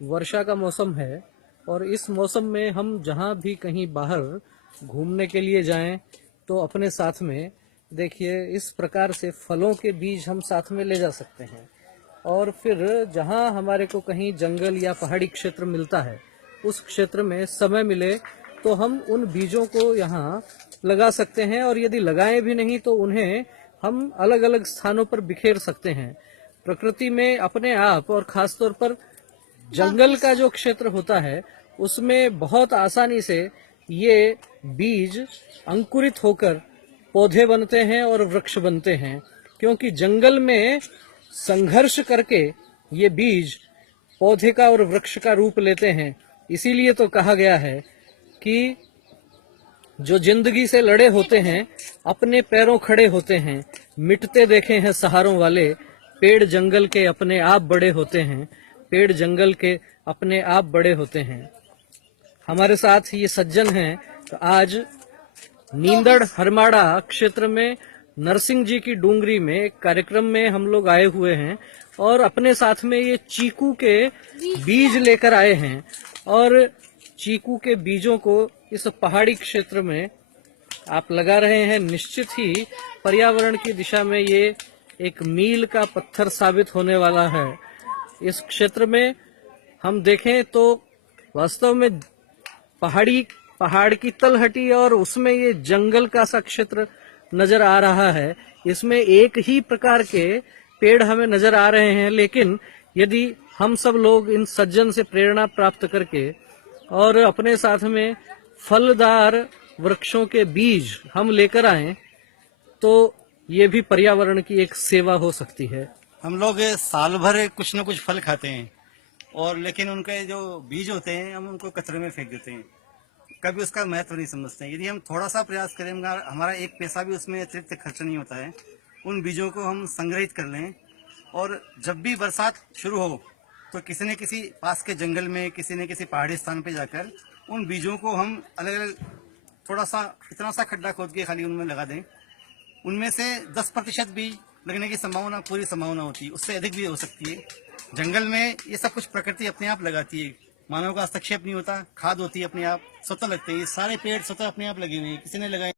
वर्षा का मौसम है और इस मौसम में हम जहाँ भी कहीं बाहर घूमने के लिए जाएं तो अपने साथ में देखिए इस प्रकार से फलों के बीज हम साथ में ले जा सकते हैं। और फिर जहाँ हमारे को कहीं जंगल या पहाड़ी क्षेत्र मिलता है उस क्षेत्र में समय मिले तो हम उन बीजों को यहाँ लगा सकते हैं, और यदि लगाएं भी नहीं तो उन्हें हम अलग अलग स्थानों पर बिखेर सकते हैं। प्रकृति में अपने आप और खासतौर पर जंगल का जो क्षेत्र होता है उसमें बहुत आसानी से ये बीज अंकुरित होकर पौधे बनते हैं और वृक्ष बनते हैं, क्योंकि जंगल में संघर्ष करके ये बीज पौधे का और वृक्ष का रूप लेते हैं। इसीलिए तो कहा गया है कि जो जिंदगी से लड़े होते हैं अपने पैरों खड़े होते हैं, मिटते देखे हैं सहारों वाले, पेड़ जंगल के अपने आप बड़े होते हैं, पेड़ जंगल के अपने आप बड़े होते हैं। हमारे साथ ये सज्जन हैं तो आज नींदड़ हरमाड़ा क्षेत्र में नरसिंह जी की डूंगरी में एक कार्यक्रम में हम लोग आए हुए हैं और अपने साथ में ये चीकू के बीज लेकर आए हैं। और चीकू के बीजों को इस पहाड़ी क्षेत्र में आप लगा रहे हैं। निश्चित ही पर्यावरण की दिशा में ये एक मील का पत्थर साबित होने वाला है। इस क्षेत्र में हम देखें तो वास्तव में पहाड़ की तलहटी और उसमें ये जंगल का सा क्षेत्र नजर आ रहा है। इसमें एक ही प्रकार के पेड़ हमें नजर आ रहे हैं, लेकिन यदि हम सब लोग इन सज्जन से प्रेरणा प्राप्त करके और अपने साथ में फलदार वृक्षों के बीज हम लेकर आए तो ये भी पर्यावरण की एक सेवा हो सकती है। हम लोग साल भर कुछ न कुछ फल खाते हैं और लेकिन उनके जो बीज होते हैं हम उनको कचरे में फेंक देते हैं, कभी उसका महत्व नहीं समझते हैं। यदि हम थोड़ा सा प्रयास करें, हमारा एक पैसा भी उसमें अतिरिक्त खर्च नहीं होता है, उन बीजों को हम संग्रहित कर लें और जब भी बरसात शुरू हो तो किसी न किसी पास के जंगल में, किसी न किसी पहाड़ी स्थान पर जाकर उन बीजों को हम अलग अलग थोड़ा सा इतना सा खड्डा खोद के खाली उनमें लगा दें। उनमें से 10% बीज लगने की संभावना, पूरी संभावना होती है, उससे अधिक भी हो सकती है। जंगल में ये सब कुछ प्रकृति अपने आप लगाती है, मानव का हस्तक्षेप नहीं होता, खाद होती है अपने आप, स्वतः लगते हैं। ये सारे पेड़ स्वतः अपने आप लगे हुए हैं, किसी ने लगाए।